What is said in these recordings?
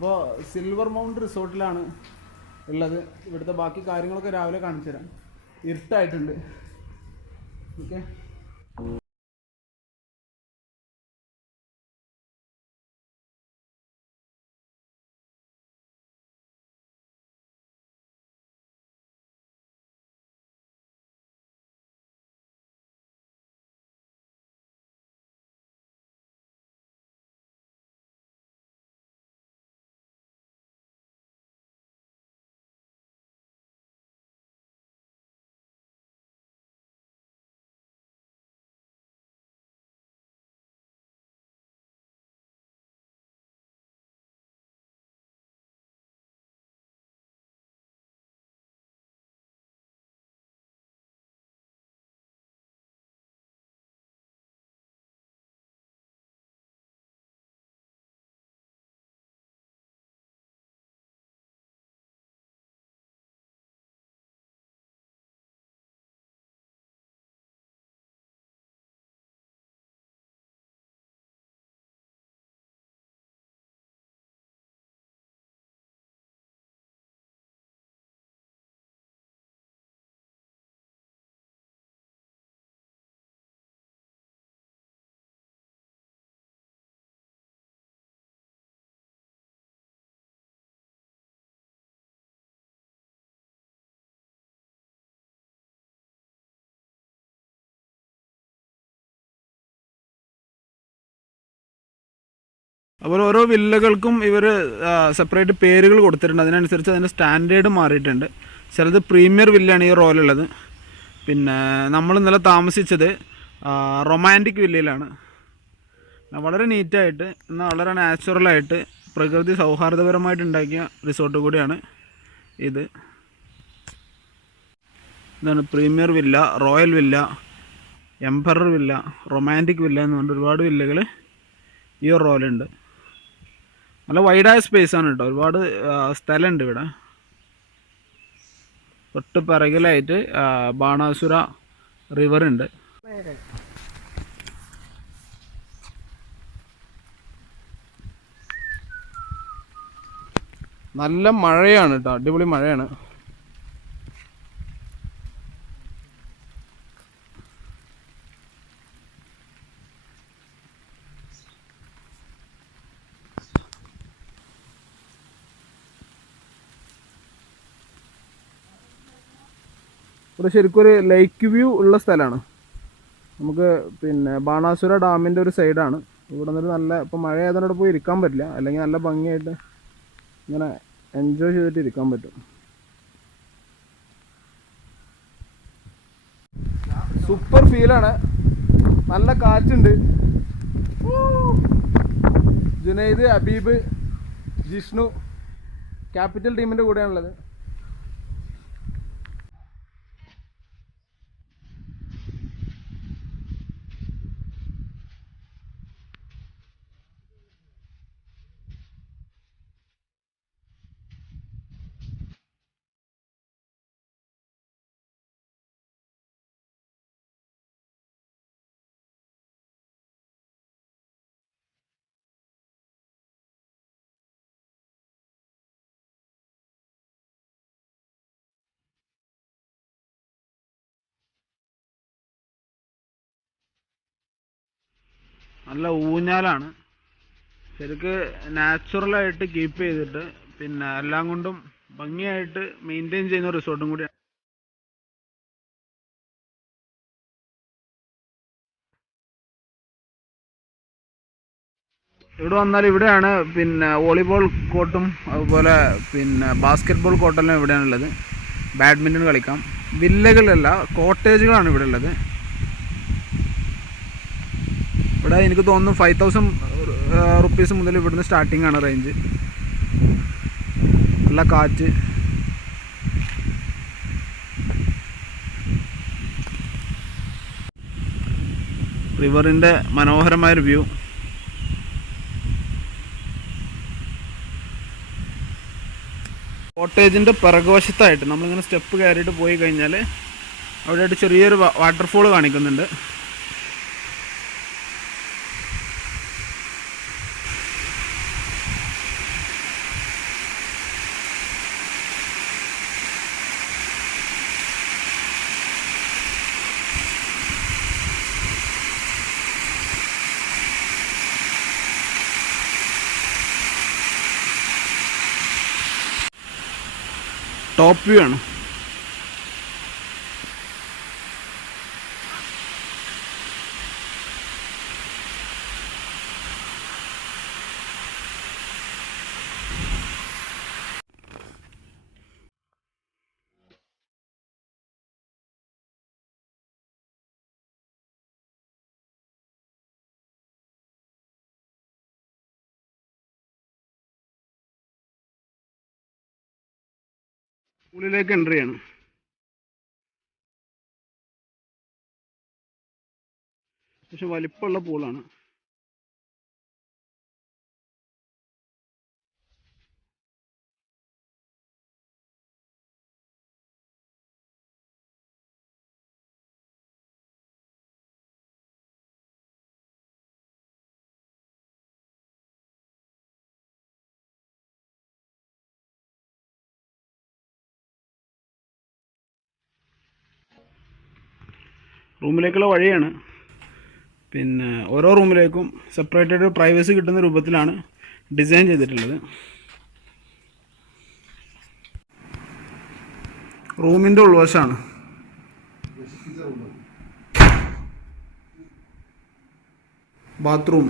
അപ്പോൾ silver mount റിസോർട്ടിലാണ് ഉള്ളത്. ഇവിടുത്തെ ബാക്കി കാര്യങ്ങളൊക്കെ രാവിലെ കാണിച്ചു തരാം. ഇരുട്ടായിട്ടുണ്ട്. ഓക്കെ, അപ്പോൾ ഓരോ വില്ലകൾക്കും ഇവർ സെപ്പറേറ്റ് പേരുകൾ കൊടുത്തിട്ടുണ്ട്. അതിനനുസരിച്ച് അതിൻ്റെ സ്റ്റാൻഡേർഡ് മാറിയിട്ടുണ്ട്. ചിലത് പ്രീമിയർ വില്ലയാണ് ഈ റോയിലുള്ളത്. പിന്നെ നമ്മൾ ഇന്നലെ താമസിച്ചത് റൊമാൻറ്റിക് വില്ലയിലാണ്. വളരെ നീറ്റായിട്ട് എന്നാൽ വളരെ നാച്ചുറലായിട്ട് പ്രകൃതി സൗഹാർദ്ദപരമായിട്ട് ഉണ്ടാക്കിയ റിസോർട്ട് കൂടിയാണ് ഇത്. ഇതാണ് premier villa, royal villa, emperor villa, romantic villa എന്ന് പറഞ്ഞിട്ട് ഒരുപാട് വില്ലകൾ ഈ ഒരു റോയിലുണ്ട്. നല്ല വൈഡായ സ്പേസാണ് കേട്ടോ, ഒരുപാട് സ്ഥലമുണ്ട് ഇവിടെ. തൊട്ട് പിറകിലായിട്ട് ബാണാസുര റിവർ ഉണ്ട്. നല്ല മഴയാണ് കേട്ടോ, അടിപൊളി മഴയാണ്. ഇവിടെ ശരിക്കും ഒരു ലേക്ക് വ്യൂ ഉള്ള സ്ഥലമാണ്. നമുക്ക് പിന്നെ ബാണാസുര ഡാമിൻ്റെ ഒരു സൈഡാണ്. ഇവിടെ നിന്നൊരു നല്ല, ഇപ്പോൾ മഴ ആയതുകൊണ്ട് പോയി ഇരിക്കാൻ പറ്റില്ല, അല്ലെങ്കിൽ നല്ല ഭംഗിയായിട്ട് ഇങ്ങനെ എൻജോയ് ചെയ്തിട്ട് ഇരിക്കാൻ പറ്റും. സൂപ്പർ ഫീലാണ്, നല്ല കാറ്റുണ്ട്. ജുനൈദ്, അബീബ്, ജിഷ്ണു ക്യാപിറ്റൽ ടീമിൻ്റെ കൂടെയാണുള്ളത്. നല്ല ഊഞ്ഞാലാണ്, ശരിക്ക് നാച്ചുറലായിട്ട് കീപ്പ് ചെയ്തിട്ട് പിന്നെ എല്ലാം കൊണ്ടും ഭംഗിയായിട്ട് മെയിൻറ്റെയിൻ ചെയ്യുന്ന റിസോർട്ടും കൂടിയാണ്. ഇവിടെ വന്നാൽ ഇവിടെയാണ് പിന്നെ വോളിബോൾ കോർട്ടും അതുപോലെ പിന്നെ ബാസ്കറ്റ് ബോൾ കോർട്ടെല്ലാം ഇവിടെയാണുള്ളത്. ബാഡ്മിൻ്റൺ കളിക്കാം. വില്ലകളല്ല, കോട്ടേജുകളാണ് ഇവിടെ ഉള്ളത്. ഇവിടെ എനിക്ക് തോന്നുന്നു 5000 റുപ്പീസ് മുതൽ ഇവിടുന്ന് സ്റ്റാർട്ടിംഗ് ആണ് റേഞ്ച്. നല്ല കാറ്റ്. റിവറിൻ്റെ മനോഹരമായൊരു വ്യൂ. കോട്ടേജിൻ്റെ പിറകുവശത്തായിട്ട് നമ്മളിങ്ങനെ സ്റ്റെപ്പ് കയറിയിട്ട് പോയി കഴിഞ്ഞാൽ അവിടെയായിട്ട് ചെറിയൊരു വാട്ടർഫോൾ കാണിക്കുന്നുണ്ട്. ടോപ്പ് വ്യൂ ആണ്. പൂളിലേക്ക് എൻട്രി ആണ്. പക്ഷെ വലിപ്പമുള്ള പൂളാണ്. റൂമിലേക്കുള്ള വഴിയാണ്. പിന്നെ ഓരോ റൂമിലേക്കും സെപ്പറേറ്റഡ് പ്രൈവസി കിട്ടുന്ന രൂപത്തിലാണ് ഡിസൈൻ ചെയ്തിട്ടുള്ളത്. റൂമിൻ്റെ ഉൾവശമാണ്. ബാത്റൂം,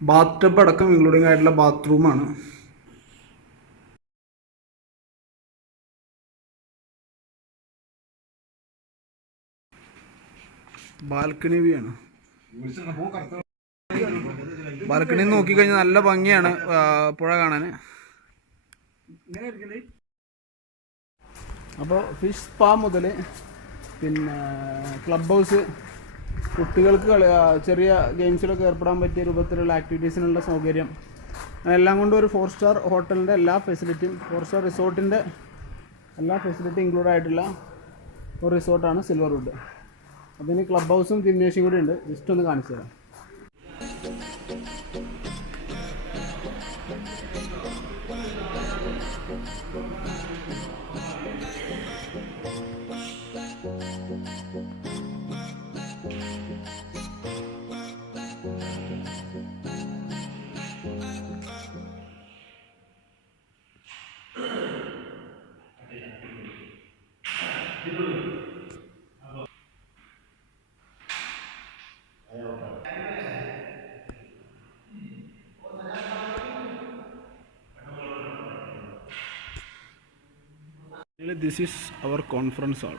ബാത്ത് ടബ് അടക്കം ഇൻക്ലൂഡിങ് ആയിട്ടുള്ള ബാത്റൂമാണ്. ബാൽക്കണി വ്യൂ ആണ്. ബാൽക്കണി നോക്കിക്കഴിഞ്ഞാൽ നല്ല ഭംഗിയാണ് പുഴ കാണാൻ. അപ്പോൾ ഫിഷ് സ്പാ മുതൽ പിന്നെ ക്ലബ് ഹൗസ്, കുട്ടികൾക്ക് ചെറിയ ഗെയിംസിലൊക്കെ ഏർപ്പെടാൻ പറ്റിയ രൂപത്തിലുള്ള ആക്ടിവിറ്റീസിനുള്ള സൗകര്യം, എല്ലാം കൊണ്ടും ഒരു 4 സ്റ്റാർ ഹോട്ടലിൻ്റെ എല്ലാ ഫെസിലിറ്റിയും, 4 സ്റ്റാർ റിസോർട്ടിൻ്റെ എല്ലാ ഫെസിലിറ്റിയും ഇൻക്ലൂഡ് ആയിട്ടുള്ള ഒരു റിസോർട്ടാണ് സിൽവർവുഡ്. അതിന് ക്ലബ് ഹൗസും ജിംനേഷ്യം കൂടി ഉണ്ട്. ജസ്റ്റ് ഒന്ന് കാണിച്ചു തരാം. This is our conference hall.